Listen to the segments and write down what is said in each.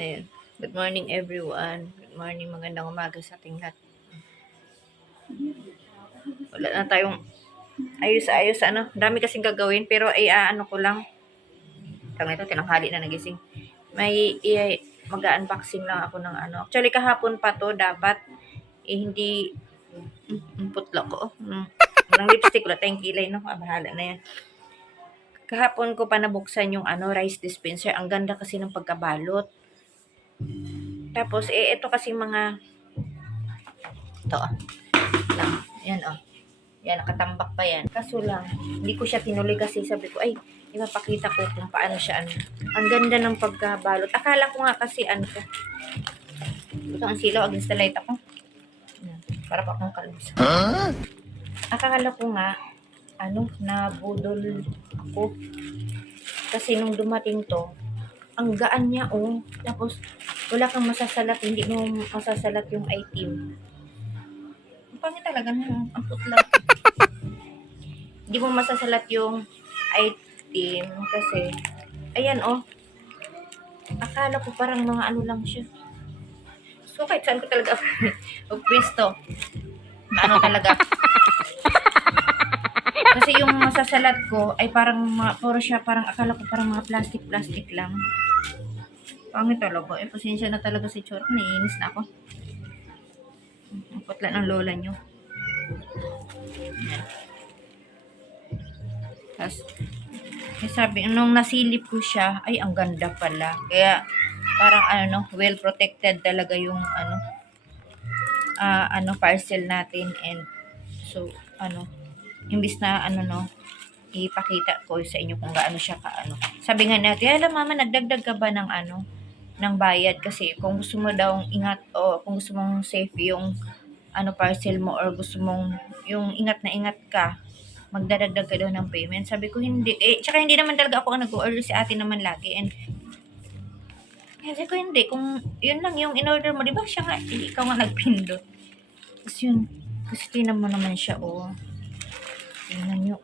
Ayun. Good morning everyone. Good morning, magandang umaga sa ating lahat. Wala na tayong ayos-ayos ano. Dami kasing gagawin pero ano ko lang. Kami ito, tinanghali na nagising. Mag-unboxing lang ako ng ano. Actually kahapon pa to dapat hindi putla ko. Ng lipstick wala tayong kilay no. Bahala na yan. Kahapon ko pa nabuksan yung ano rice dispenser. Ang ganda kasi ng pagkabalot. Tapos ito kasi mga ito lang. Yan Yan, nakatambak pa yan. Kaso lang, hindi ko siya tinuloy kasi sabi ko, ay, ipapakita ko kung paano siya ano. Ang ganda ng pagkabalot. Akala ko nga kasi ano ko. Ito ang silaw, against the light ako. Yan, para pa akong kalbis. Akala ko nga, nabudol ako. Kasi nung dumating to, ang gaan niya Tapos, wala kang masasalat, hindi mo masasalat yung item. Ang pangit talaga ang putla. Hindi mo masasalat yung item kasi ayan akala ko parang mga ano lang siya. So kahit saan ko talaga pwesto na talaga. Kasi yung masasalat ko ay parang puro siya, parang akala ko parang mga plastic lang. Pangit talaga. Pasensya na talaga si Chor. Naiinis na ako. Ang putla ng lola nyo. Yan. Tapos, sabi, nung nasilip ko siya, ay, ang ganda pala. Kaya, parang well protected talaga yung parcel natin. And, so, imbis na, ipakita ko sa inyo kung gaano siya Sabi nga natin, alam mama, nagdagdag ka ba ng ng bayad? Kasi, kung gusto mo daw ingat, o kung gusto mong safe yung, parcel mo, or gusto mong, yung ingat na ingat ka, magdadagdag ka daw ng payment. Sabi ko, hindi. Tsaka hindi naman talaga ako nag-order, si ate naman lagi. And, sabi ko, hindi. Kung yun lang yung in-order mo, di ba siya nga, ikaw nga nagpindot. Tapos yun, kasi tinan mo naman siya, Tingnan nyo,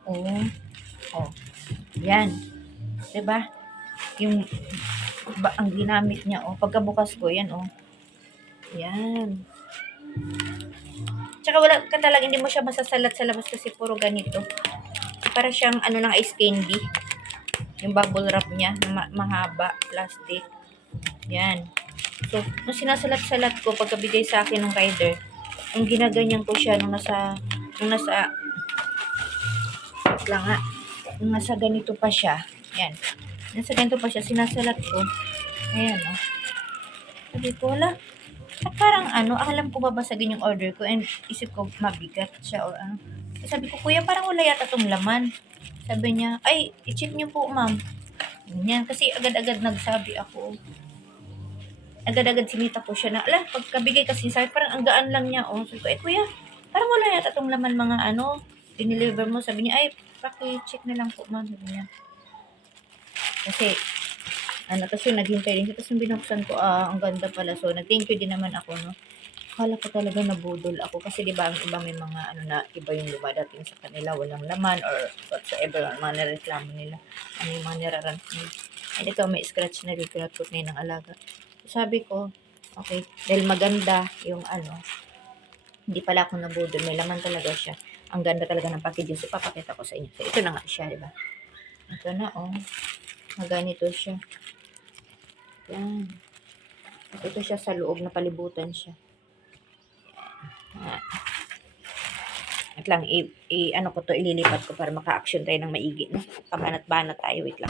Yan. Diba? Yung, ang ginamit niya, Pagkabukas ko, yan, Yan. Tsaka wala ka talaga, hindi mo siya masasalat sa labas kasi puro ganito. Para siyang ng ice candy. Yung bubble wrap niya, mahaba, plastic. Yan. So, nung sinasalat-salat ko, pagkabigay sa akin ng rider, ang ginaganyan ko siya nung nasa ganito pa siya. Yan. Nasa ganito pa siya, sinasalat ko. Ayan, Sabi ko, wala. At parang alam ko babasagin yung order ko and isip ko mabigat siya or Sabi ko, kuya, parang wala yata tong laman. Sabi niya, ay, i-check niyo po, ma'am. Ganyan, kasi agad-agad nagsabi ako. Agad-agad sinita ko siya na, pagkabigay kasi sabi, parang ang gaan lang niya, Sabi ko, kuya, parang wala yata tong laman mga dineliver mo. Sabi niya, ay, paki-check na lang po, ma'am. Sabi niya. Kasi, tapos yung naghintay din siya. Tapos yung binuksan ko, ang ganda pala. So, nag-thank you din naman ako, Akala ko talaga nabudol ako. Kasi diba, ang iba may mga, iba yung dumadating sa kanila. Walang laman or whatsoever. Mga nareklamo nila. Yung mga niraran. And ito, may scratch na rin. Pinatput na yun ng alaga. So, sabi ko, okay. Dahil maganda yung hindi pala ako nabudol. May laman talaga siya. Ang ganda talaga ng packaging. So, papakita ko sa inyo. So, ito na nga siya, diba? Ito na, Ganito siya. Yan. Ito siya sa loob na palibutan siya. Yan. At lang, ko to, ililipat ko para maka-action tayo ng maigi, no? Pabanat-banat tayo, wait lang.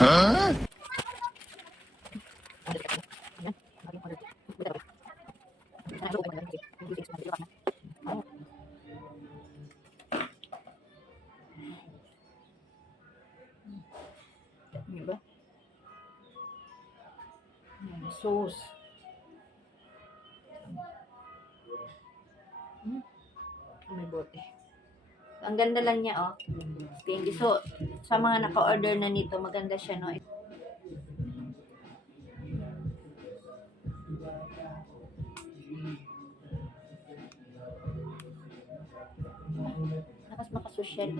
Diba? Sauce. May bote. Ang ganda lang niya, Thank you. So, sa mga naka-order na nito, maganda siya, no? Nakas makasosyal.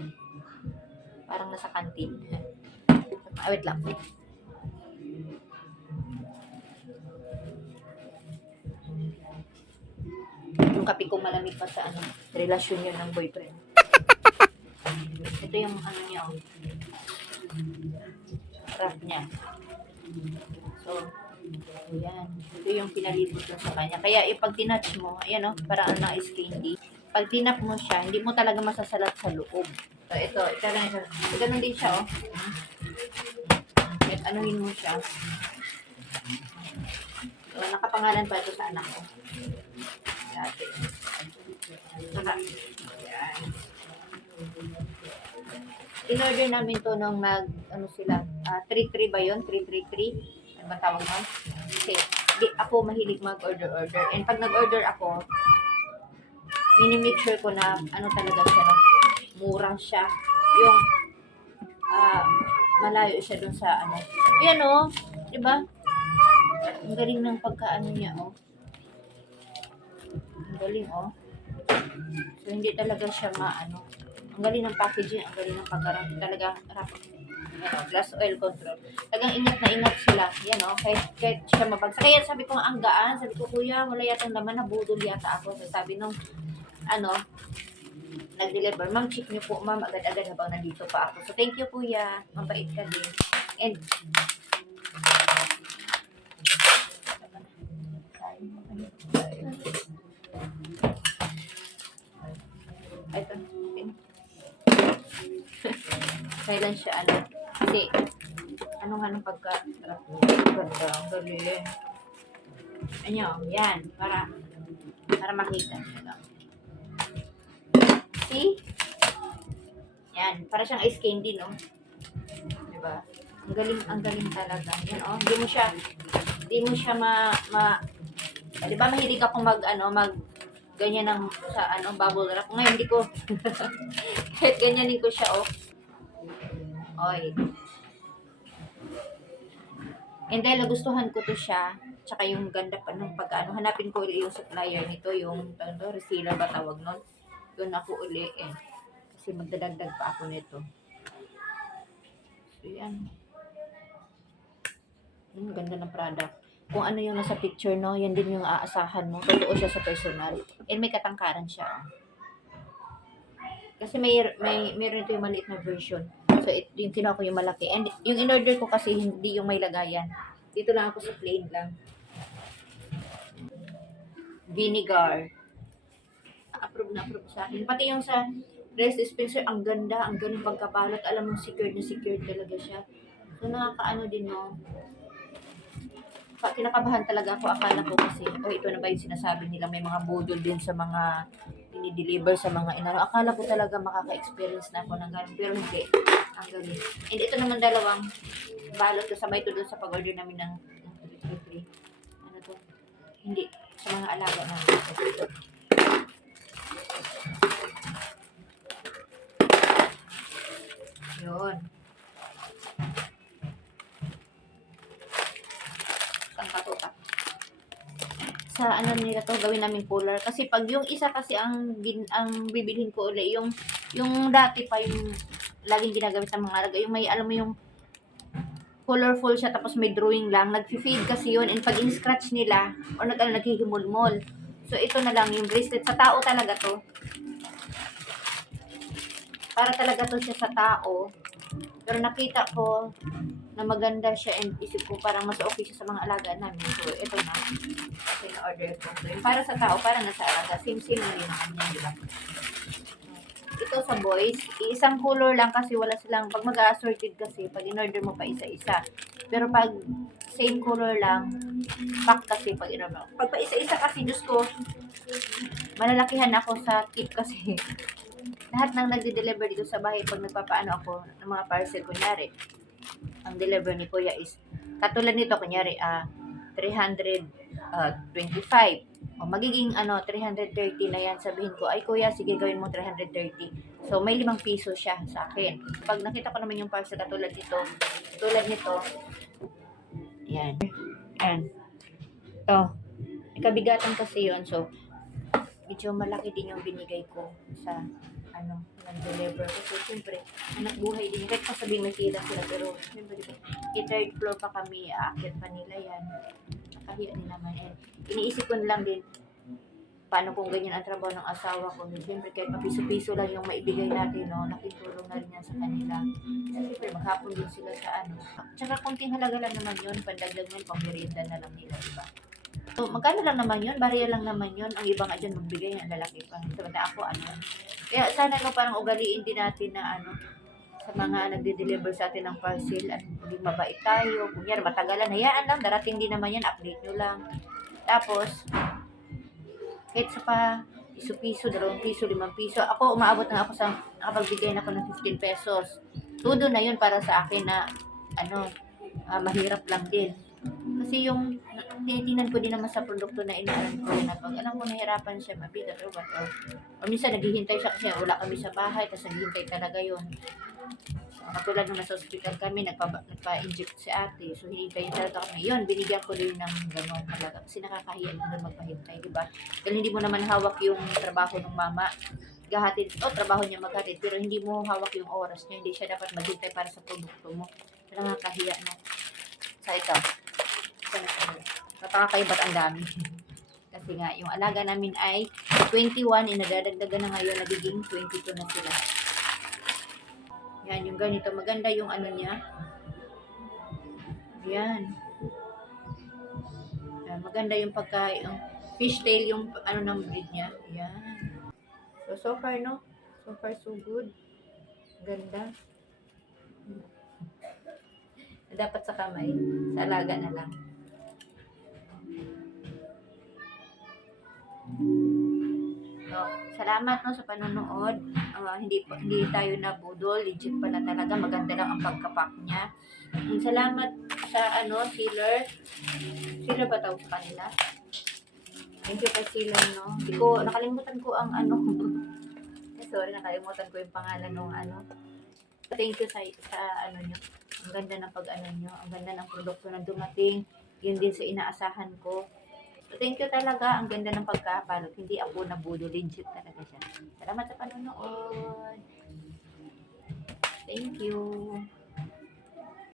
Parang nasa kantin. Wait lang. kape ko malamig pa sa ano, relasyon yun ng boyfriend. Ito yung ano niya, oh. Wrap niya. So, ayan. Ito yung pinalibot ko sa kanya. Kaya pag tinatch mo, ayan, oh, parang ano is candy. Pag tinap mo siya, hindi mo talaga masasalat sa loob. So, ito lang siya. Ganun din siya, oh. At anuhin mo siya. So, nakapangalan pa ito sa anak ko. Dati. Saka, ayan. In-order namin to nung ano sila, 3-3 ba yun? 333? Ano ba tawag mo? Kasi, di ako mahilig mag-order-order. And pag nag-order ako, minimake sure ko na ano talaga siya, no? Mura siya. Yung, malayo siya dun sa ano. Ayan, oh. Diba? Ang galing ng pagkaano niya, oh. Ang galing, oh. So, hindi talaga siya maano. Ang galing ng packaging, ang galing ng pagkarang. Talagang rapid. Yan, oh, glass oil control. Talagang ingat na ingat sila. Yan, oh. Kahit siya mabagsak. Kaya sabi ko, ang gaan. Sabi ko, kuya, wala yata naman. Nabudol yata ako. So, sabi nung, ano, nag-deliver. Ma'am, check niyo po, ma'am. Agad-agad habang nandito pa ako. So, thank you, kuya. Mabait ka din. And, ito. Kailan siya, ano. Kasi, anong pagka, ganda, ang galing. Ano, yan. Para makita niyo lang. See? Yan. Para siyang ice candy, no? Diba? Ang galing talaga. Yan, oh. Hindi mo siya diba mahilig ako ganyan ng sa bubble wrap. Ngayon hindi ko kahit ganyanin ko siya, oh. Oy. And dahil nagustuhan ko to siya, tsaka yung ganda pa ng pagkaano, hanapin ko ulit yung supplier nito, yung reseller ba tawag nun? Doon ako uli, eh. Kasi magdadagdag pa ako nito. So, yan. Ganda ng product. Kung ano yung nasa picture, no, yan din yung aasahan mo. Totoo siya sa personal. And may katangkaran siya. Kasi meron ito yung maliit na version. So, yung kinuha ko yung malaki. And yung in-order ko kasi hindi yung may lagayan. Dito lang ako sa plain lang. Vinegar. Approve na approve sa akin. Pati yung sa dress dispenser, ang ganda. Ang ganda pagkabalot. Alam mo, secured na secured talaga siya. So, nakakaano din, no. Kinakabahan talaga ako. Akala ko kasi, ito na ba yung sinasabi nila, may mga budol din sa mga ini-deliver sa mga inano. Akala ko talaga makaka-experience na ako ng ganun. Pero hindi. Ang galing. And ito naman dalawang balot. Kasabay ito doon sa pag-order namin ng 333. Ano to? Hindi. Sa mga alaga namin. Yun. Sa ano nila to, gawin namin cooler. Kasi pag yung isa kasi ang bibilhin ko uli, yung dati pa yung laging ginagamit ng mga alaga, yung may alam mo yung colorful siya tapos may drawing lang, nag-fade kasi yun, and pag in-scratch nila or naghihimulmol. So ito na lang yung bracelet, sa tao talaga to. Para talaga to siya sa tao. Pero nakita ko na maganda siya and isip ko parang mas okay siya sa mga alaga namin. So, ito na. Ito yung order ko. So, yung para sa tao, para na sa alaga. Same na rin naman yan, di ba? Ito sa boys, isang color lang kasi wala silang, pag mag-assorted kasi, pag in-order mo pa isa-isa. Pero pag same color lang, pack kasi pag in-order mo. Pag pa isa-isa kasi, Diyos ko, malalakihan ako sa kit kasi. Lahat ng nagde-deliver dito sa bahay, pag nagpapaano ako ng mga parcel, kunyari, ang deliver ni Kuya is, katulad nito, kunyari, 325. O, magiging, 330 na yan. Sabihin ko, ay Kuya, sige, gawin mo 330. So, may 5 piso siya sa akin. Pag nakita ko naman yung parcel, katulad nito, yan. Yan. Ito. May kabigatan kasi yun. So, medyo malaki din yung binigay ko sa nag-deliver. Kasi siyempre, anak buhay din. Kahit pa sabihin may tira sila, pero siyempre, third floor pa kami, aakyat pa nila yan. Nakahiya din naman. And iniisip ko lang din, paano kung ganyan ang trabaho ng asawa ko. Siyempre, kahit papiso-piso lang yung maibigay natin, no, nakitulong na rin yan sa kanila. Siyempre, maghapon din sila sa ano. Tsaka konting halaga lang naman yun, pandagdag mo yun, pamirienda na lang nila, diba? So, magkano lang naman yun, barya lang naman yun. Ang ibang dyan magbigay, ang lalaki pa. Sabi ako, ano. Kaya sana no, parang ugaliin din natin na ano, sa mga nagde-deliver sa atin ng parcel at maging mabait tayo. Kung yan, matagalan, hayaan lang, darating din naman yan, update nyo lang. Tapos, kahit sa pa, piso-piso, 2 piso, 5 piso. Ako, umaabot na ako sa, nakapagbigay na ako ng 15 pesos. Tudo na yun para sa akin na, ano, mahirap lang din. Kasi yung, tinitingnan ko din naman sa produkto na inaaral ko na pag alam ko nahirapan siya, mabigat or what. Or minsan naghihintay siya kasi wala kami sa bahay, tapos naghihintay talaga yun. So, katulad nung nasa hospital kami, nagpa-inject si ate. So, hinintayin talaga kami. Yun, binigyan ko din ng gano'n talaga. Kasi nakakahiya din magpahintay, di ba? Dahil hindi mo naman hawak yung trabaho ng mama. Gahatid, trabaho niya maghatid, pero hindi mo hawak yung oras niya. Hindi siya dapat maghintay para sa produkto mo. Nakakahiya na. So, ito. Nakakaibat ang dami. Kasi nga, yung alaga namin ay 21, nadadagdagan na ngayon, nagiging 22 na sila. Yan, yung ganito. Maganda yung ano niya. Yan. Yan, maganda yung yung fishtail, yung ano ng breed niya. Yan. So far, no? So far, so good. Ganda. Dapat sa kamay. Sa alaga na lang. No, salamat no sa panonood. Hindi tayo nabudol, legit pala talaga, maganda lang ang pagkapak niya. Salamat sa sealer. Sealer ba tawag sa kanila? Thank you kay sealer, no. Hindi ko nakalimutan ko ang sorry, nakalimutan ko yung pangalan ng Thank you sa nyo. Ang ganda ng nyo, ang ganda ng produkto na dumating. Yun din sa inaasahan ko. So, thank you talaga. Ang ganda ng pagkabalot. Hindi ako nabudo. Legit talaga siya. Salamat sa panonood. Thank you.